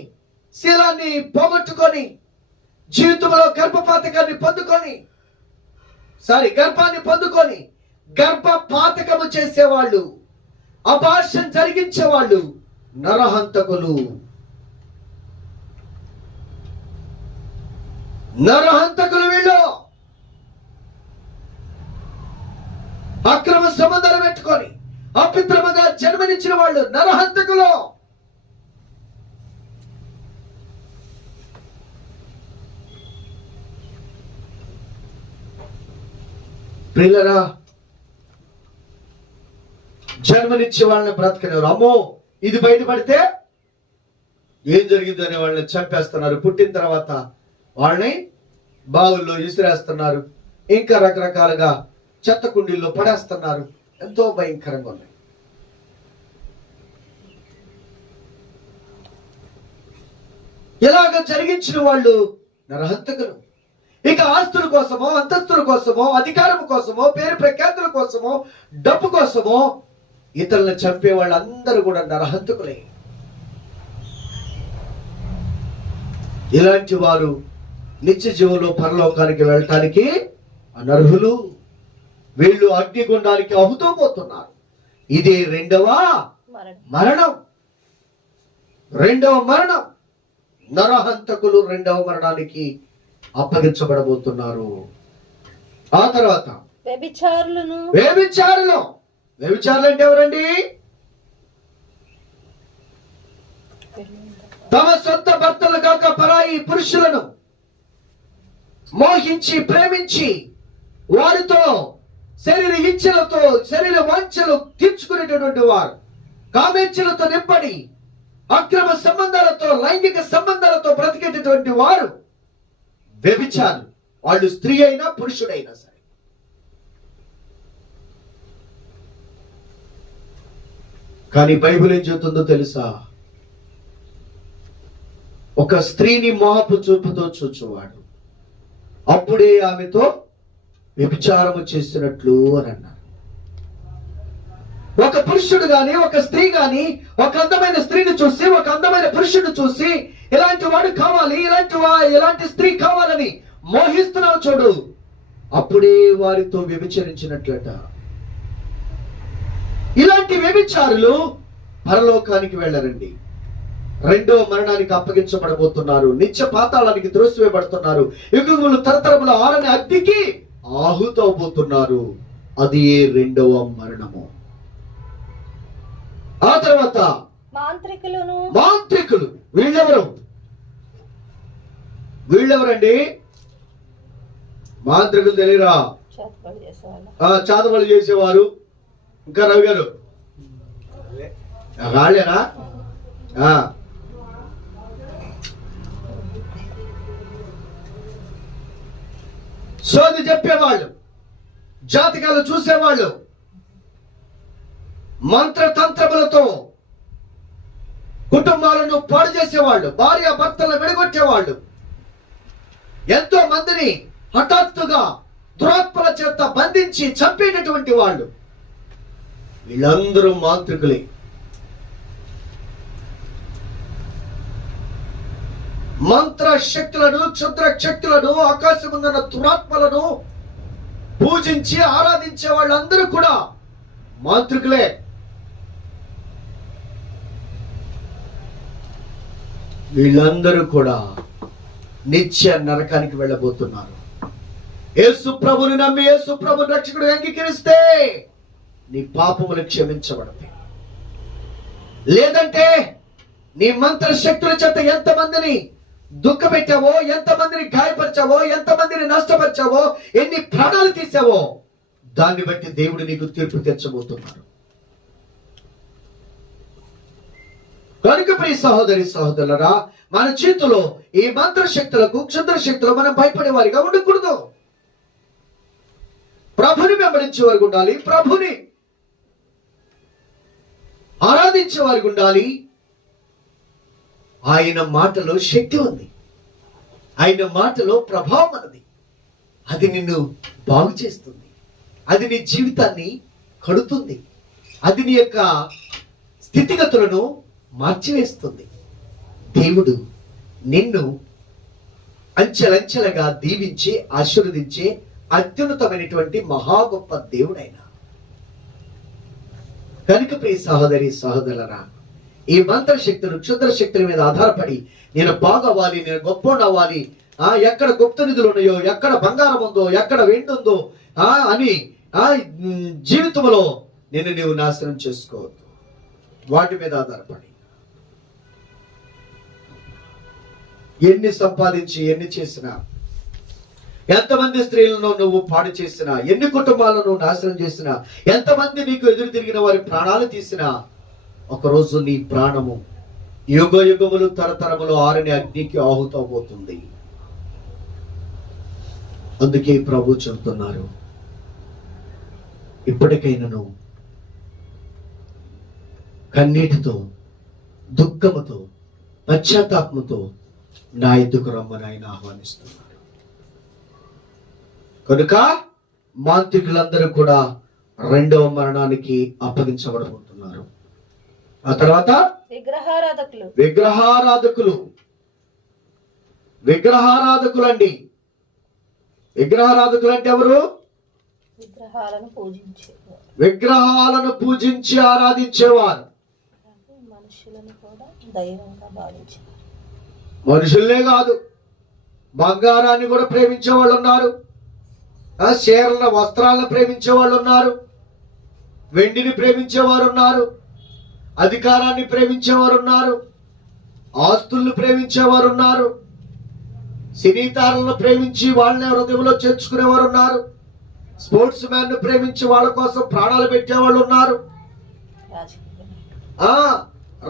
శీలాన్ని పోగొట్టుకొని జీవితంలో గర్భపాతకాన్ని పొందుకొని గర్భపాతకము చేసేవాళ్ళు, అబార్షన్ జరిగించేవాళ్ళు నరహంతకులు. వీళ్ళు అక్రమ సంబంధాలు పెట్టుకొని అపిత్రముగా జన్మనిచ్చిన వాళ్ళు నరహంతకులు. ప్రియులరా, జన్మనిచ్చే వాళ్ళని బ్రతకనివారు. అమ్మో ఇది బయటపడితే ఏం జరిగింది అనే వాళ్ళని చంపేస్తున్నారు. పుట్టిన తర్వాత వాళ్ళని బావుల్లో విసిరేస్తున్నారు. ఇంకా రకరకాలుగా చెత్త కుండీల్లో పడేస్తున్నారు. ఎంతో భయంకరంగా ఉన్నాయి. ఇలాగ జరిగించిన వాళ్ళు నరహంతకులు. ఇక ఆస్తుల కోసమో, అంతస్తుల కోసమో, అధికారం కోసమో, పేరు ప్రఖ్యాతుల కోసమో, డబ్బు కోసమో ఇతరులను చంపే వాళ్ళందరూ కూడా నరహంతకులే. ఇలాంటి వారు నిత్య జీవంలో పరలోకానికి వెళ్ళటానికి అనర్హులు. వీళ్ళు అగ్నిగుండానికి అహుతూ పోతున్నారు. ఇదే రెండవ మరణం. నరహంతకులు రెండవ మరణానికి అప్పగించబడబోతున్నారు. ఆ తర్వాత వ్యభిచారులు అంటే ఎవరండి? తమ సొంత భర్తలు కాక పరాయి పురుషులను మోహించి ప్రేమించి వారితో శరీర ఇచ్చలతో శరీర వాంఛలు తీర్చుకునేటటువంటి వారు, కామేచ్ఛలతో నింపడి అక్రమ సంబంధాలతో, లైంగిక సంబంధాలతో బ్రతికేటటువంటి వారు వ్యభిచారులు. వాళ్ళు స్త్రీ అయినా పురుషుడైనా సరే. కానీ బైబిల్ ఏం చెబుతుందో తెలుసా? ఒక స్త్రీని మోహపు చూపుతో చూచువాడు అప్పుడే ఆమెతో వ్యభిచారము చేసినట్లు అని అన్నారు. ఒక పురుషుడు గాని, ఒక స్త్రీ గాని ఒక అందమైన స్త్రీని చూసి, ఒక అందమైన పురుషుడిని చూసి ఇలాంటి వాడు కావాలి, ఇలాంటి స్త్రీ కావాలని మోహిస్తున్నావు చూడు, అప్పుడే వారితో వ్యభిచరించినట్లట. ఇలాంటి వ్యభిచారులు పరలోకానికి వెళ్ళరండి. రెండో మరణానికి అప్పగించబడబోతున్నారు. నిత్య పాతాళానికి త్రోసివేయబడుతున్నారు. యుగములు తరతరముల ఆరని అగ్నికి ఆహుతవబోతున్నారు. అది రెండవ మరణము. ఆ తర్వాత మాంత్రికులు. వీళ్ళెవరండి? మాంత్రికులు తెలియరా? చాతబడి చేసేవారు. ఇంకా రవి గారు వాళ్ళేనా? సోది చెప్పేవాళ్ళు, జాతకాలు చూసేవాళ్ళు, మంత్రతంత్రములతో కుటుంబాలను పాడు చేసేవాళ్ళు, భార్య భర్తలను విడగొట్టేవాళ్ళు, ఎంతో మందిని హఠాత్తుగా దురాత్మల చేత బంధించి చంపేటటువంటి వాళ్ళు, వీళ్ళందరూ మాంత్రికులే. మంత్ర శక్తులను, క్షుద్ర శక్తులను, ఆకాశమున్న దురాత్మలను పూజించి ఆరాధించే వాళ్ళందరూ కూడా మాంత్రికులే. వీళ్ళందరూ కూడా నిత్య నరకానికి వెళ్ళబోతున్నారు. యేసు ప్రభుని నమ్మి యేసు ప్రభుని రక్షకుడు అంగీకరిస్తే నీ పాపములు క్షమించబడతాయి. లేదంటే నీ మంత్ర శక్తుల చేత ఎంతమందిని దుఃఖపెట్టావో, ఎంతమందిని గాయపరిచావో, ఎంతమందిని నష్టపరిచావో, ఎన్ని ప్రాణాలు తీసావో, దాన్ని బట్టి దేవుడు నీకు తీర్పు తెచ్చబోతున్నాడు. కనుక ప్రియ సహోదరి సహోదరులరా, మన చేతిలో ఈ మంత్రశక్తులకు, క్షుద్ర శక్తులు మనం భయపడే వారిగా ఉండకూడదు. ప్రభుని వెంబడించే వారికి ఉండాలి, ప్రభుని ఆరాధించే వారికి ఉండాలి. ఆయన మాటలో శక్తి ఉంది, ఆయన మాటలో ప్రభావం ఉన్నది. అది నిన్ను బాగు చేస్తుంది, అది నీ జీవితాన్ని కడుతుంది, అది నీ యొక్క స్థితిగతులను మార్చివేస్తుంది. దేవుడు నిన్ను అంచెలంచెలుగా దీవించి ఆశీర్వదించే అత్యున్నతమైనటువంటి మహా గొప్ప దేవుడైన. కనుక ప్రియ సహోదరి సహోదరులరా, ఈ మంత్ర శక్తులు, క్షుద్ర శక్తుల మీద ఆధారపడి నేను బాగవ్వాలి, నేను గొప్పోడవ్వాలి, ఎక్కడ గుప్త నిధులు ఉన్నాయో, ఎక్కడ బంగారం ఉందో, ఎక్కడ వెండి ఉందో అని జీవితంలో నీవు నాశనం చేసుకోవద్దు. వాటి మీద ఆధారపడి ఎన్ని సంపాదించి ఎన్ని చేసినా, ఎంతమంది స్త్రీలను నువ్వు పాడు చేసినా, ఎన్ని కుటుంబాలను నువ్వు నాశనం చేసినా, ఎంతమంది నీకు ఎదురు తిరిగిన వారి ప్రాణాలు తీసినా, ఒకరోజు నీ ప్రాణము యుగ యుగములు తరతరములు ఆరని అగ్నికి ఆహుతవబోతుంది. అందుకే ప్రభు చెబుతున్నారు, ఇప్పటికైనాను కన్నీటితో, దుఃఖముతో, పశ్చాత్తాపముతో నా ఎద్దుకు రమ్మని ఆయన ఆహ్వానిస్తున్నారు. కనుక మాంత్రికులందరూ కూడా రెండవ మరణానికి అప్పగించబడబోతున్నారు. ఆ తర్వాత విగ్రహారాధకులు అండి. విగ్రహారాధకులు అంటే ఎవరు? విగ్రహాలను పూజించి ఆరాధించేవారు. మనుషుల్నే కాదు, బంగారాన్ని కూడా ప్రేమించే వాళ్ళు ఉన్నారు, చీరల వస్త్రాలను ప్రేమించే వాళ్ళు ఉన్నారు, వెండిని ప్రేమించేవారు ఉన్నారు, అధికారాన్ని ప్రేమించేవారు ఉన్నారు, ఆస్తులను ప్రేమించేవారు ఉన్నారు, సినీతారులను ప్రేమించి వాళ్ళని హృదయంలో చేర్చుకునేవారు ఉన్నారు, స్పోర్ట్స్ మ్యాన్ ను ప్రేమించి వాళ్ళ కోసం ప్రాణాలు పెట్టేవాళ్ళు ఉన్నారు,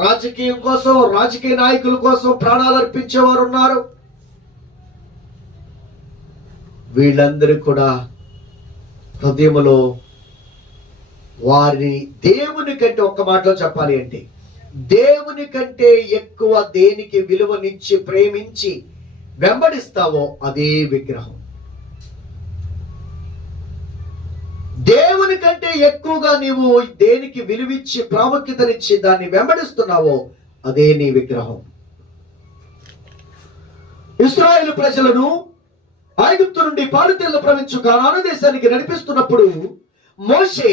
రాజకీయం కోసం, రాజకీయ నాయకుల కోసం ప్రాణాలు అర్పించేవారు ఉన్నారు. వీళ్ళందరూ కూడా హృదయంలో వారిని దేవుని కంటే, ఒక్క మాటలో చెప్పాలి అంటే, దేవుని కంటే ఎక్కువ దేనికి విలువనిచ్చి ప్రేమించి వెంబడిస్తావో అదే విగ్రహం. దేవుని కంటే ఎక్కువగా నీవు దేనికి విలువిచ్చి ప్రాముఖ్యతనిచ్చి దాన్ని వెంబడిస్తున్నావో అదే నీ విగ్రహం. ఇశ్రాయేలు ప్రజలను ఐగుప్తు నుండి పాలుతేళ్లు ప్రవహించు కనాను దేశానికి నడిపిస్తున్నప్పుడు మోషే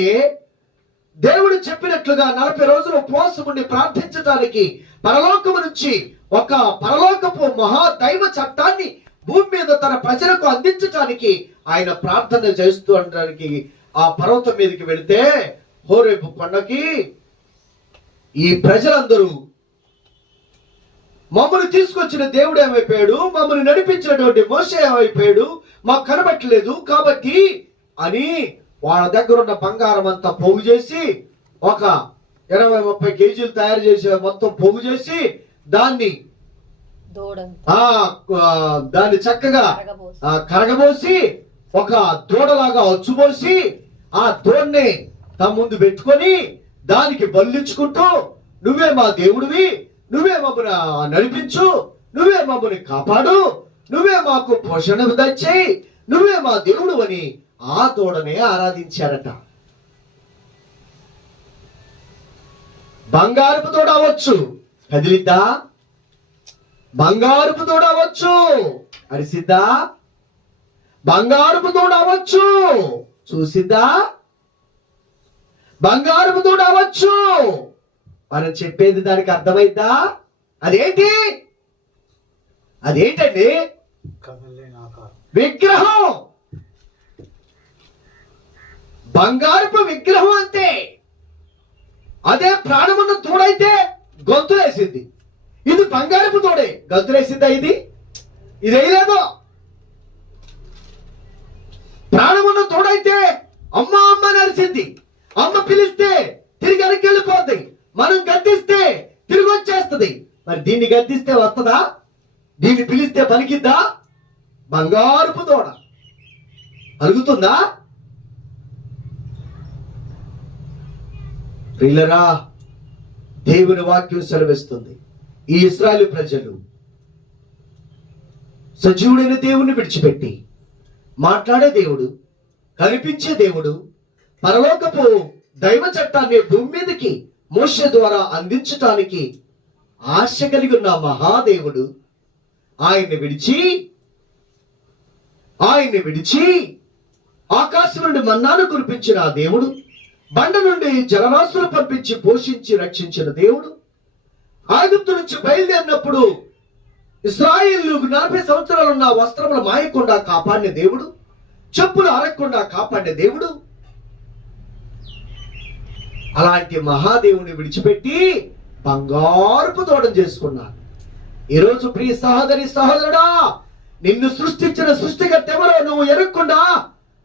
దేవుడు చెప్పినట్లుగా 40 రోజులు ఉపవాసం ఉండి ప్రార్థించడానికి పరలోకము నుంచి ఒక పరలోకపు మహాదైవ చట్టాన్ని భూమి మీద తన ప్రజలకు అందించడానికి ఆయన ప్రార్థన చేస్తూ ఉండడానికి ఆ పర్వతం మీదకి వెళితే, హోరేబు కొండకి ఈ ప్రజలందరూ మమ్మల్ని తీసుకొచ్చిన దేవుడు ఏమైపోయాడు, మమ్మల్ని నడిపించినటువంటి మోషే ఏమైపోయాడు, మాకు కనబట్టలేదు కాబట్టి అని వాళ్ళ దగ్గర ఉన్న బంగారం అంతా పోగు చేసి ఒక 20-30 కేజీలు తయారు చేసి మొత్తం పోగు చేసి దాన్ని చక్కగా కరగబోసి ఒక దూడలాగా వచ్చుపోసి ఆ దూడని తమ ముందు పెట్టుకొని దానికి బలిచ్చుకుంటూ, నువ్వే మా దేవుడివి, నువ్వే మమ్మల్ని నడిపించు, నువ్వే మమ్మల్ని కాపాడు, నువ్వే మాకు పోషణ దచ్చేయి, నువ్వే మా దేవుడు అని ఆ దూడనే ఆరాధించారట. బంగారపు దూడ అవ్వచ్చు, కదిలిద్దా? బంగారపు దూడ అవ్వచ్చు, అరిసిద్దా? బంగారపు దూడ అవ్వచ్చు, చూసిద్దా? బంగారపు దూడ అవ్వచ్చు, మనం చెప్పేది దానికి అర్థమైద్దా? అదేంటి? అదేంటండి? విగ్రహం. బంగారపు విగ్రహం అంతే. అదే ప్రాణమున్న తోడైతే గొంతులేసింది. ఇది బంగారపు తోడే, గొంతులేసిందా? ఇది ఇదేలేదు. ప్రాణమున్న తోడైతే అమ్మ అమ్మ నరిసింది. అమ్మ పిలిస్తే తిరిగి వెనక్కి వెళ్ళిపోద్ది. మనం గద్దిస్తే తిరిగి వచ్చేస్తుంది. మరి దీన్ని గద్దిస్తే వస్తుందా? దీన్ని పిలిస్తే పలికిద్దా? బంగారుపు తోడ అలుగుతుందా? ప్రియులరా, దేవుని వాక్యం సెలవిస్తుంది, ఈ ఇశ్రాయేలు ప్రజలు సజీవుడైన దేవుణ్ణి విడిచిపెట్టి, మాట్లాడే దేవుడు, కనిపించే దేవుడు, పరలోకపు దైవ చట్టాన్ని భూమి మీదకి మోషే ద్వారా అందించటానికి ఆశ కలిగి ఉన్న మహాదేవుడు ఆయన్ని విడిచి ఆకాశం నుండి మన్నాను కురిపించిన ఆ దేవుడు, బండ నుండి జలరాశులు పంపించి పోషించి రక్షించిన దేవుడు, ఐగుప్తు నుంచి బయలుదేరినప్పుడు ఇశ్రాయేలు 40 సంవత్సరాలు ఉన్న వస్త్రములు మాయకుండా కాపాడిన దేవుడు, చెప్పులు అరగకుండా కాపాడిన దేవుడు, అలాంటి మహాదేవుని విడిచిపెట్టి బంగారుపు తోటం చేసుకున్నాడు. ఈరోజు ప్రియ సహోదరి సహోదరుడా, నిన్ను సృష్టించిన సృష్టికర్త ఎవరో నువ్వు ఎరగకుండా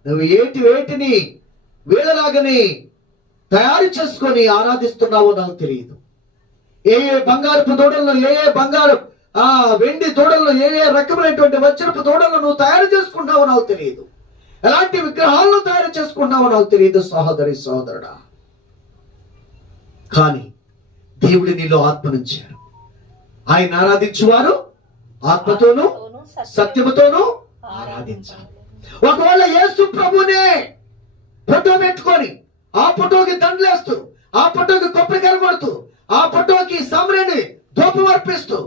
నువ్వు వేటిని వీళ్ళలాగని తయారు చేసుకొని ఆరాధిస్తున్నావో నాకు తెలియదు. ఏ బంగారపు తోడల్లో, ఏ బంగారు వెండి తోడల్లో, ఏ రకమైనటువంటి వజ్రపు తోడల్లో నువ్వు తయారు చేసుకుంటున్నావో నాకు తెలియదు. ఎలాంటి విగ్రహాలను తయారు చేసుకుంటున్నావో నాకు తెలియదు సహోదరి సహోదరుడా. కానీ దేవుడి నీలో ఆత్మనుంచారు. ఆయన ఆరాధించువారు ఆత్మతోనూ సత్యముతోనూ ఆరాధించాలి. ఒకవేళ యేసు ప్రభునే ఫోటో పెట్టుకొని ఆ ఫోటోకి దండలేస్తూ, ఆ ఫోటోకి కొబ్బరికాయ కొడుతూ, ఆ ఫోటోకి సామ్రాణి ధూపం అర్పిస్తూ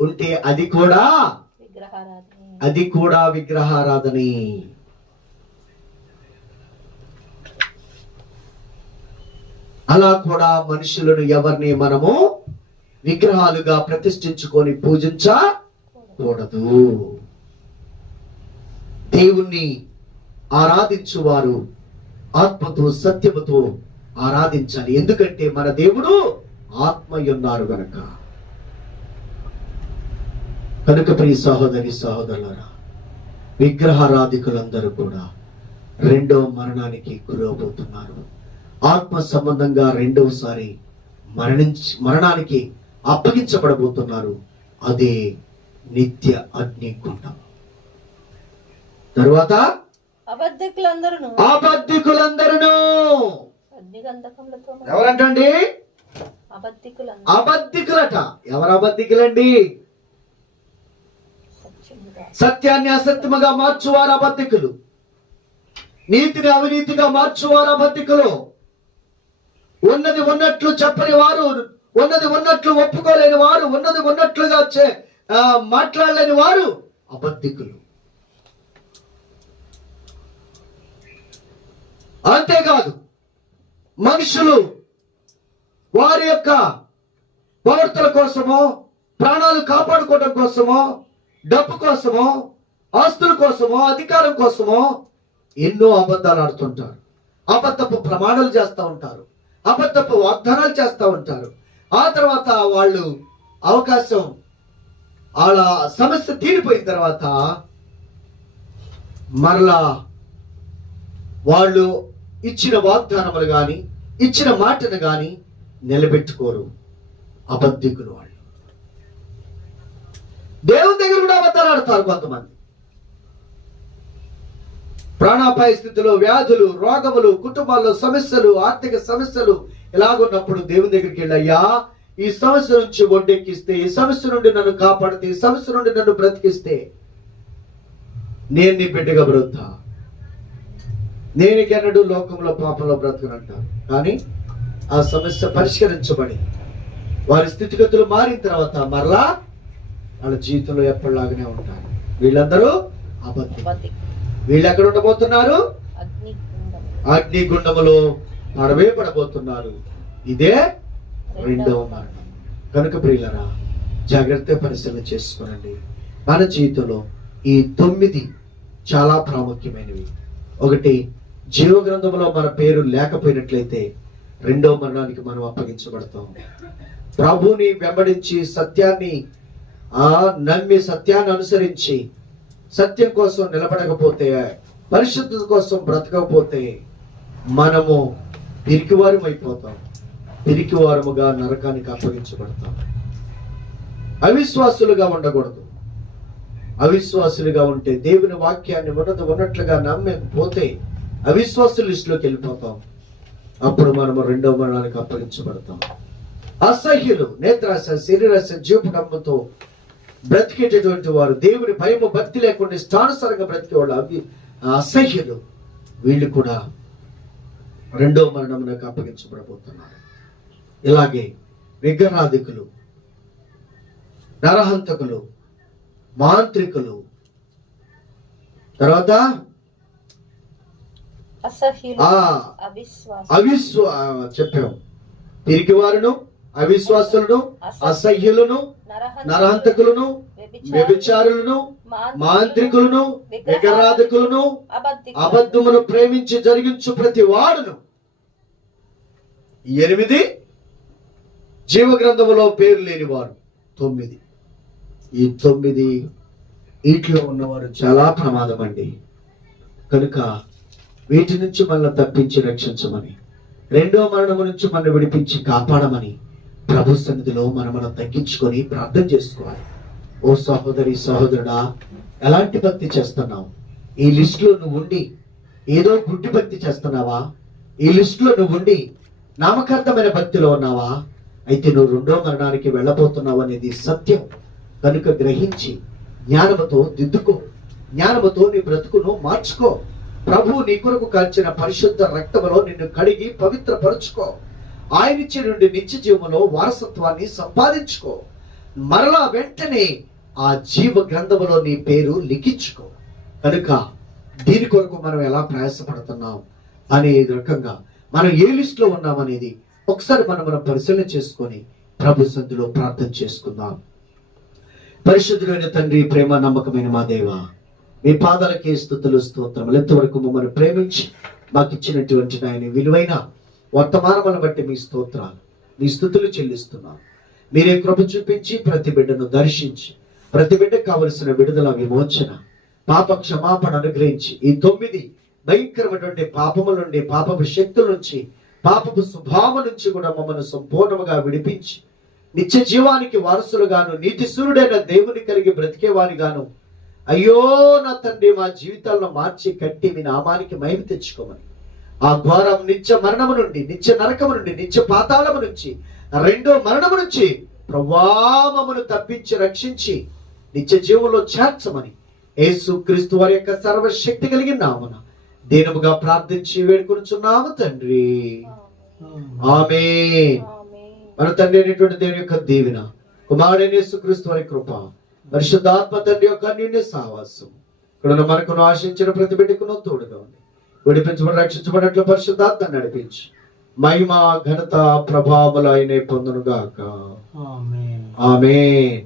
ఉంటే అది కూడా విగ్రహారాధనే. అలా కూడా మనుషులను ఎవరిని మనము విగ్రహాలుగా ప్రతిష్ఠించుకొని పూజించకూడదు. దేవుణ్ణి ఆరాధించువారు ఆత్మతో సత్యముతో ఆరాధించాలి. ఎందుకంటే మన దేవుడు ఆత్మయున్నారు గనక. కనుక ప్రియ సహోదరి సహోదరులారా, విగ్రహారాధికులందరూ కూడా రెండవ మరణానికి గురవబోతున్నారు. ఆత్మ సంబంధంగా రెండవసారి మరణానికి అప్పగించబడబోతున్నారు. అదే నిత్య అగ్నిగుండం. తరువాత అబద్ధికులందరూ ఎవరంటండి? అబద్ధికులట. ఎవరు అబద్ధికులండి? సత్యాన్ని అసత్యముగా మార్చువారు అబద్ధికులు, నీతిని అవినీతిగా మార్చువారు అబద్ధికులు, ఉన్నది ఉన్నట్లు చెప్పని వారు, ఉన్నది ఉన్నట్లు ఒప్పుకోలేని వారు, ఉన్నది ఉన్నట్లుగా మాట్లాడలేని వారు అబద్ధికులు. అంతేకాదు, మనుషులు వారి యొక్క ప్రవర్తన కోసమో, ప్రాణాలు కాపాడుకోవడం కోసమో, డబ్బు కోసమో, ఆస్తుల కోసమో, అధికారం కోసమో ఎన్నో అబద్ధాలు ఆడుతుంటారు. అబద్ధపు ప్రమాణాలు చేస్తూ ఉంటారు, అబద్ధపు వాగ్దానాలు చేస్తూ ఉంటారు. ఆ తర్వాత వాళ్ళు అవకాశం, వాళ్ళ సమస్య తీరిపోయిన తర్వాత మరలా వాళ్ళు ఇచ్చిన వాగ్దానములు గాని, ఇచ్చిన మాటను గాని నిలబెట్టుకోరు. అబద్ధికులు వాళ్ళు. దేవుని దగ్గర కూడా అబద్ధాలు ఆడతారు కొంతమంది. ప్రాణాపాయ స్థితిలో, వ్యాధులు, రోగములు, కుటుంబాల్లో సమస్యలు, ఆర్థిక సమస్యలు ఇలాగున్నప్పుడు దేవుని దగ్గరికి వెళ్ళి, అయ్యా ఈ సమస్య నుంచి ఒడ్డెక్కిస్తే, ఈ సమస్య నుండి నన్ను కాపాడితే, ఈ సమస్య నుండి నన్ను బ్రతికిస్తే నేను నీ బిడ్డగా బ్రతుకుతా, నేను ఎన్నడూ లోకంలో పాపంలో బ్రతుకునంటారు. కానీ ఆ సమస్య పరిష్కరించబడి వారి స్థితిగతులు మారిన తర్వాత మరలా వాళ్ళ జీవితంలో ఎప్పటిలాగానే ఉంటారు. వీళ్ళందరూ అబద్ధం. వీళ్ళు ఎక్కడ ఉండబోతున్నారు? అగ్నిగుండములో పడబోతున్నారు. ఇదే రెండవ మరణం. కనుక ప్రియులరా, జాగ్రత్త పరిశీలన చేసుకోనండి. మన జీవితంలో ఈ 9 చాలా ప్రాముఖ్యమైనవి. ఒకటి, జీవ గ్రంథంలో మన పేరు లేకపోయినట్లయితే రెండవ మరణానికి మనం అప్పగించబడతాం. ప్రభువుని వెంబడించి సత్యాన్ని నమ్మి సత్యాన్ని అనుసరించి సత్యం కోసం నిలబడకపోతే, పరిశుద్ధత కోసం బ్రతకకపోతే మనము పిరికివారం అయిపోతాం. పిరికివారముగా నరకానికి అప్పగించబడతాం. అవిశ్వాసులుగా ఉండకూడదు. అవిశ్వాసులుగా ఉంటే, దేవుని వాక్యాన్ని ఉన్నట్లుగా నమ్మకపోతే అవిశ్వాసుల లిస్టులోకి వెళ్ళిపోతాం. అప్పుడు మనము రెండవ మరణానికి అప్పగించబడతాం. అసహ్యులు, నేత్రాశ, శరీరాశ, జీవడంతో బ్రతికేటటువంటి వారు, దేవుని భయము భక్తి లేకుండా ఇష్టానుసారంగా బ్రతికేవాళ్ళు అసహ్యులు, వీళ్ళు కూడా రెండవ మరణమునకు అప్పగించబడబోతున్నారు. ఇలాగే విగ్రహాధికులు, నరహంతకులు, మాంత్రికులు, తర్వాత చెప్పాం, పిరికివారును, అవిశ్వాసులను, అసహ్యులను, నరహంతకులను, వ్యభిచారులను, మాంత్రికులను, విగ్రహాధికులను, అబద్ధమును ప్రేమించి జరిగించు ప్రతి వాడును. 8 జీవ గ్రంథములో పేరు లేని వారు 9. ఈ 9 వీటిలో ఉన్నవారు చాలా ప్రమాదం అండి. కనుక వీటి నుంచి మనల్ని తప్పించి రక్షించమని, రెండో మరణము నుంచి మనం విడిపించి కాపాడమని ప్రభు సన్నిధిలో మనం తగ్గించుకొని ప్రార్థన చేసుకోవాలి. ఓ సహోదరి, సహోదరుడా, ఎలాంటి భక్తి చేస్తున్నావు? ఈ లిస్టులో నువ్వు ఉండి ఏదో గుడ్డి భక్తి చేస్తున్నావా? ఈ లిస్టులో నువ్వు ఉండి నామకార్థమైన భక్తిలో ఉన్నావా? అయితే నువ్వు రెండో మరణానికి వెళ్ళబోతున్నావు అనేది సత్యం. కనుక గ్రహించి జ్ఞానముతో దిద్దుకో, జ్ఞానముతో నీ బ్రతుకును మార్చుకో. ప్రభు నీ కొరకు కాల్చిన పరిశుద్ధ రక్తములో నిన్ను కడిగి పవిత్రపరుచుకో. ఆయనిచ్చే నుండి నిత్య జీవములో వారసత్వాన్ని సంపాదించుకో. మరలా వెంటనే ఆ జీవ గ్రంథములో నీ పేరు లిఖించుకో. కనుక దీని కొరకు మనం ఎలా ప్రయాసపడుతున్నాం అనే రకంగా మనం ఏ లిస్ట్ లో ఉన్నామనేది ఒకసారి మనం పరిశీలన చేసుకొని ప్రభు సన్నిధిలో ప్రార్థన చేసుకుందాం. పరిశుద్ధుడైన తండ్రి, ప్రేమ నమ్మకమైన మా దేవ, మీ పాదాలకే స్తుతులు, స్తోత్రములు. ఎంతవరకు మమ్మల్ని ప్రేమించి మాకు ఇచ్చినటువంటి ఆయన విలువైన వర్తమానములను బట్టి మీ స్తోత్రాలు, మీ స్తుతులు చెల్లిస్తున్నాం. మీరే కృప చూపించి ప్రతి బిడ్డను దర్శించి ప్రతి బిడ్డకు కావలసిన విడుదల, విమోచన, పాప క్షమాపణ అనుగ్రహించి ఈ 9 భయంకరమైనటువంటి పాపముల నుండి, పాపపు శక్తుల నుంచి, పాపపు స్వభావం నుంచి కూడా మమ్మల్ని సంపూర్ణముగా విడిపించి నిత్య జీవానికి వారసులుగాను, నీతి సూర్యుడైన దేవుని కలిగి బ్రతికేవారిగాను, అయ్యో నా తండ్రి, మా జీవితాలను మార్చి కట్టి మీ నామానికి మహిమ తెచ్చుకోమని, ఆ ద్వారం నిత్య మరణము నుండి, నిత్య నరకము నుండి, నిత్య పాతాళము నుంచి, రెండో మరణము నుంచి ప్రభావమును తప్పించి రక్షించి నిత్య జీవంలో చేర్చమని యేసు క్రీస్తు వారి యొక్క సర్వశక్తి కలిగిన నామమున దీనముగా ప్రార్థించి వేడుకొనుచున్నాము తండ్రి. ఆమేన్. మన తండ్రి అయినటువంటి దేవుని యొక్క దీవెన, కుమారుడైన యేసు క్రీస్తు వారి కృప, పరిశుద్ధాత్మ తండ్రి యొక్క అన్యోన్య సహవాసం ఇక్కడ మనకును ఆశించిన ప్రతి బిడ్డకును తోడుగా ఉంది. విడిపించబడి రక్షించబడినట్లు పరిశుద్ధాత్మ నడిపించి మహిమ, ఘనత, ప్రభావములు ఆయనే పొందునుగాక. ఆమేన్.